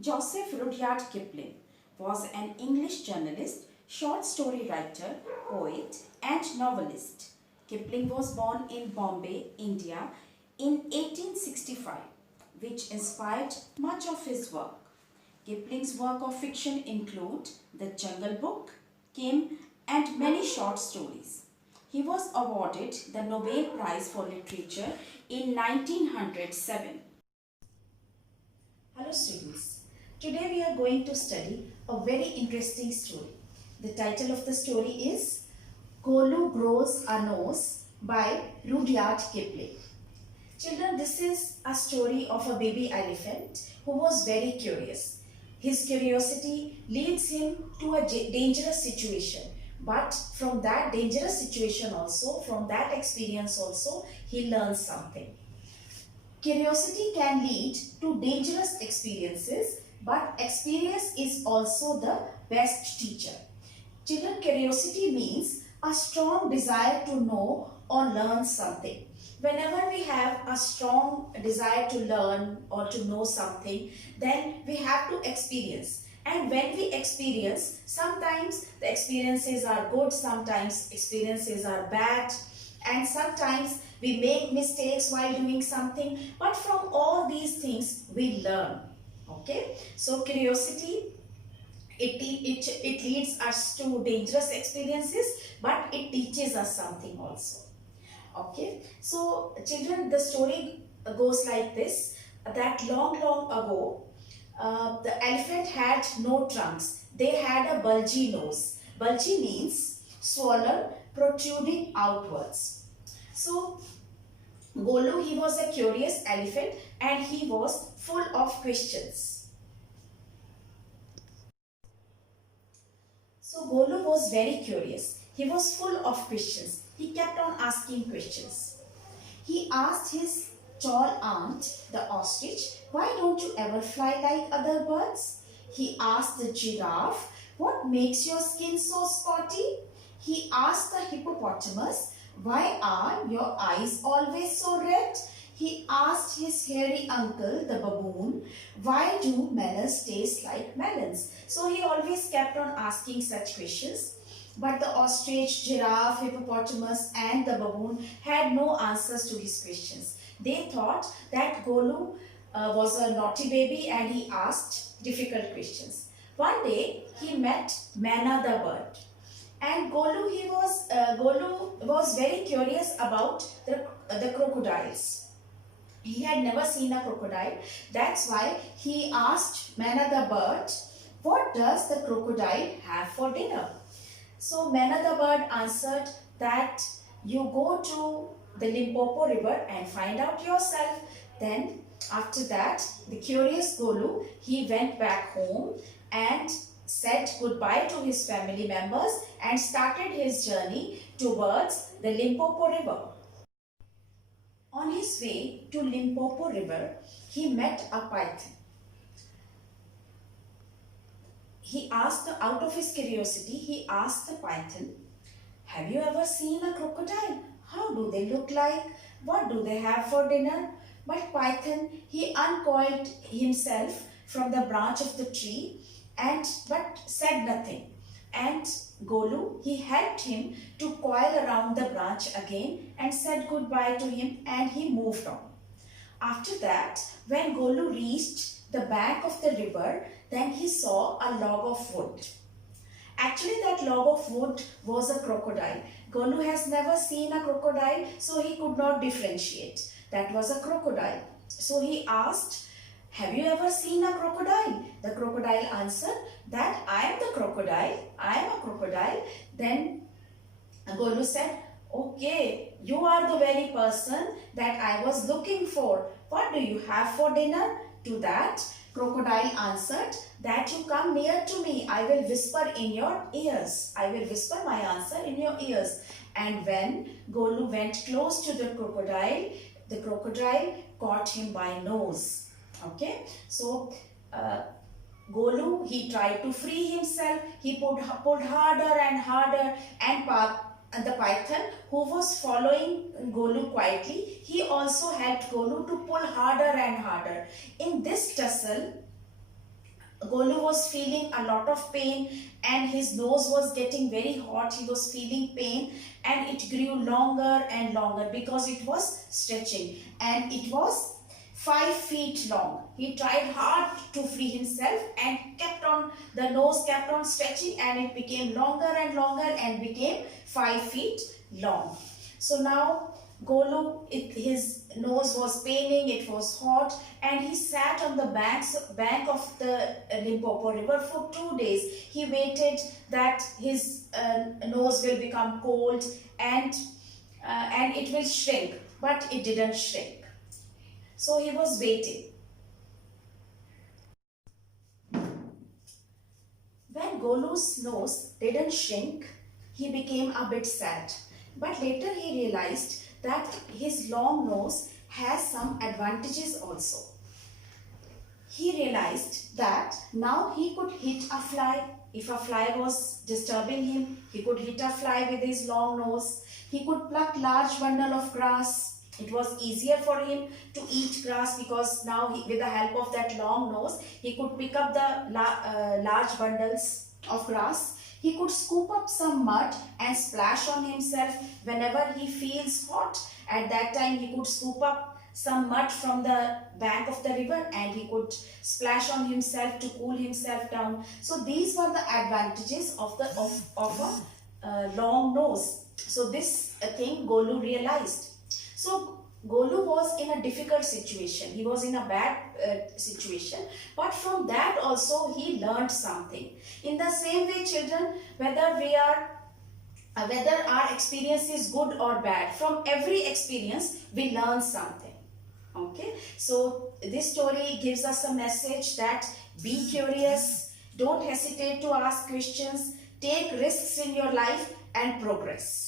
Joseph Rudyard Kipling was an English journalist, short story writer, poet, and novelist. Kipling was born in Bombay, India in 1865, which inspired much of his work. Kipling's work of fiction include The Jungle Book, Kim, and many short stories. He was awarded the Nobel Prize for Literature in 1907. Hello students, today we are going to study a very interesting story. The title of the story is Golu Grows a Nose by Rudyard Kipling. Children, this is a story of a baby elephant who was very curious. His curiosity leads him to a dangerous situation, but from that dangerous situation also, from that experience also, he learns something. Curiosity can lead to dangerous experiences, but experience is also the best teacher. Children, curiosity means a strong desire to know or learn something. Whenever we have a strong desire to learn or to know something, then we have to experience. And when we experience, sometimes the experiences are good, sometimes experiences are bad, and sometimes we make mistakes while doing something, but from all these things we learn. Okay, so curiosity, it leads us to dangerous experiences, but it teaches us something also. Okay, so children, the story goes like this, that long ago, the elephant had no trunks. They had a bulgy nose. Bulgy means swollen, protruding outwards. So Golu, he was a curious elephant and he was full of questions. So Golu was very curious. He was full of questions. He kept on asking questions. He asked his tall aunt, the ostrich, why don't you ever fly like other birds? He asked the giraffe, what makes your skin so spotty? He asked the hippopotamus, why are your eyes always so red? He asked his hairy uncle, the baboon, why do melons taste like melons? So he always kept on asking such questions. But the ostrich, giraffe, hippopotamus and the baboon had no answers to his questions. They thought that Golu was a naughty baby and he asked difficult questions. One day he met Manna the bird. And Golu was very curious about the crocodiles. He had never seen a crocodile. That's why he asked Manna the bird, what does the crocodile have for dinner? So Manna the bird answered that you go to the Limpopo river and find out yourself. Then after that, the curious Golu, he went back home and said goodbye to his family members and started his journey towards the Limpopo river. On his way to Limpopo river, he met a python. He asked, out of his curiosity, he asked the python, have you ever seen a crocodile? How do they look like? What do they have for dinner? But python, he uncoiled himself from the branch of the tree but said nothing. And Golu, he helped him to coil around the branch again and said goodbye to him and he moved on. After that, when Golu reached the bank of the river, then he saw a log of wood. Actually, that log of wood was a crocodile. Golu has never seen a crocodile, so he could not differentiate. That was a crocodile. So he asked, have you ever seen a crocodile? The crocodile answered that I am the crocodile. I am a crocodile. Then Golu said, okay, you are the very person that I was looking for. What do you have for dinner? To that, crocodile answered that you come near to me. I will whisper in your ears. I will whisper my answer in your ears. And when Golu went close to the crocodile caught him by nose. Okay, so Golu, he tried to free himself. He pulled harder and harder, and the python, who was following Golu quietly, he also helped Golu to pull harder and harder. In this tussle, Golu was feeling a lot of pain and his nose was getting very hot. He was feeling pain and it grew longer and longer because it was stretching, and it was 5 feet long. He tried hard to free himself and the nose kept on stretching, and it became longer and longer and became 5 feet long. So now Golu, his nose was paining, it was hot, and he sat on the bank of the Limpopo River for 2 days. He waited that his nose will become cold and it will shrink, but it didn't shrink. So he was waiting. When Golu's nose didn't shrink, he became a bit sad. But later he realized that his long nose has some advantages also. He realized that now he could hit a fly. If a fly was disturbing him, he could hit a fly with his long nose. He could pluck large bundle of grass. It was easier for him to eat grass because now with the help of that long nose, he could pick up the large bundles of grass. He could scoop up some mud and splash on himself whenever he feels hot. At that time, he could scoop up some mud from the bank of the river and he could splash on himself to cool himself down. So these were the advantages of a long nose. So this thing Golu realized. So Golu was in a difficult situation. He was in a bad situation. But from that also he learned something. In the same way, children, whether our experience is good or bad, from every experience we learn something. Okay, so this story gives us a message that be curious, don't hesitate to ask questions, take risks in your life and progress.